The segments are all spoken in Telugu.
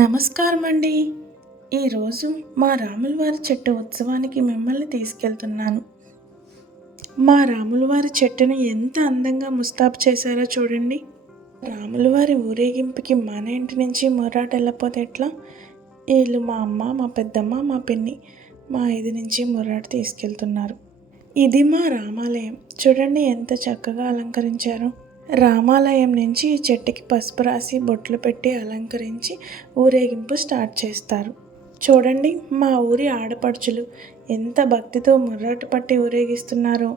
నమస్కారం అండి. ఈరోజు మా రాములవారి చెట్టు ఉత్సవానికి మిమ్మల్ని తీసుకెళ్తున్నాను. మా రాములవారి చెట్టును ఎంత అందంగా ముస్తాబు చేశారో చూడండి. రాములవారి ఊరేగింపుకి మన ఇంటి నుంచి మొర్రాట వెళ్ళకపోతే ఎట్లా? వీళ్ళు మా అమ్మ, మా పెద్దమ్మ, మా పిన్ని మా ఇది నుంచి మొర్రాట తీసుకెళ్తున్నారు. ఇది మా రామాలయం. చూడండి ఎంత చక్కగా అలంకరించారో. రామాలయం నుంచి ఈ చెట్టుకి పసుపు రాసి బొట్లు పెట్టి అలంకరించి ఊరేగింపు స్టార్ట్ చేస్తారు. చూడండి మా ఊరి ఆడపడుచులు ఎంత భక్తితో ముర్రాట పట్టి ఊరేగిస్తున్నారో.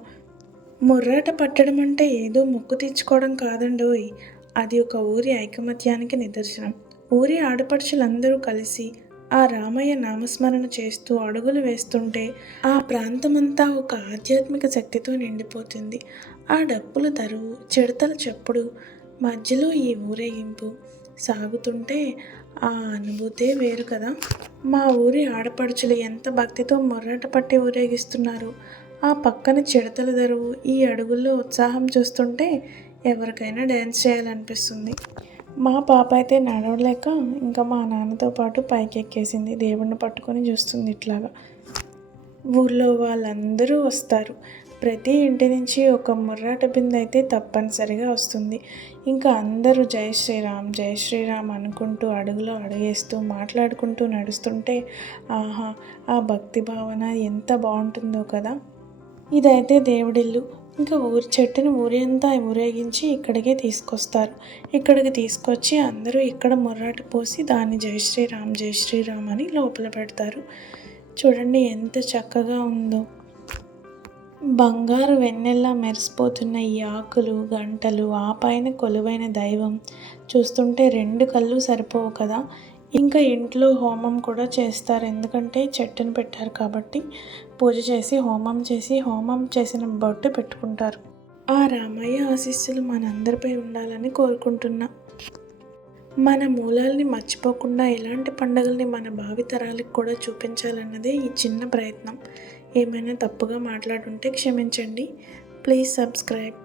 ముర్రాట పట్టడం అంటే ఏదో మొక్కు తీర్చుకోవడం కాదండోయ్, అది ఒక ఊరి ఐకమత్యానికి నిదర్శనం. ఊరి ఆడపడుచులందరూ కలిసి ఆ రామయ్య నామస్మరణ చేస్తూ అడుగులు వేస్తుంటే ఆ ప్రాంతమంతా ఒక ఆధ్యాత్మిక శక్తితో నిండిపోతుంది. ఆ డప్పుల దరువు, చిడతల చప్పుడు మధ్యలో ఈ ఊరేగింపు సాగుతుంటే ఆ అనుభూతే వేరు కదా. మా ఊరి ఆడపడుచులు ఎంత భక్తితో మొర్రాట పట్టి ఊరేగిస్తున్నారు. ఆ పక్కన చిడతల దరువు, ఈ అడుగుల్లో ఉత్సాహం చూస్తుంటే ఎవరికైనా డ్యాన్స్ చేయాలనిపిస్తుంది. మా పాప అయితే నడవలేక ఇంకా మా నాన్నతో పాటు పైకి ఎక్కేసింది. దేవుణ్ణి పట్టుకొని చూస్తుంది ఇట్లాగా. ఊళ్ళో వాళ్ళందరూ వస్తారు. ప్రతి ఇంటి నుంచి ఒక ముర్రాట బిందె అయితే తప్పనిసరిగా వస్తుంది. ఇంకా అందరూ జై శ్రీరామ్ జై శ్రీరామ్ అనుకుంటూ అడుగులో అడుగేస్తూ మాట్లాడుకుంటూ నడుస్తుంటే ఆహా, ఆ భక్తి భావన ఎంత బాగుంటుందో కదా. ఇదైతే దేవుడిల్లు. ఇంకా చెట్టును ఊరి అంతా ఊరేగించి ఇక్కడికే తీసుకొస్తారు. ఇక్కడికి తీసుకొచ్చి అందరూ ఇక్కడ మొర్రాట పోసి దాన్ని జై శ్రీరామ్ అని లోపల పెడతారు. చూడండి ఎంత చక్కగా ఉందో. బంగారు వెన్నెల్లా మెరిసిపోతున్న ఈ ఆకులు, గంటలు, ఆ పైన కొలువైన దైవం చూస్తుంటే రెండు కళ్ళు సరిపోవు కదా. ఇంకా ఇంట్లో హోమం కూడా చేస్తారు. ఎందుకంటే చెట్టును పెట్టారు కాబట్టి పూజ చేసి హోమం చేసిన బొట్టు పెట్టుకుంటారు. ఆ రామయ్య ఆశీస్సులు మనందరిపై ఉండాలని కోరుకుంటున్నా. మన మూలాల్ని మర్చిపోకుండా ఇలాంటి పండుగల్ని మన భావితరాలకు కూడా చూపించాలన్నదే ఈ చిన్న ప్రయత్నం. ఏమైనా తప్పుగా మాట్లాడుంటే క్షమించండి. Please subscribe.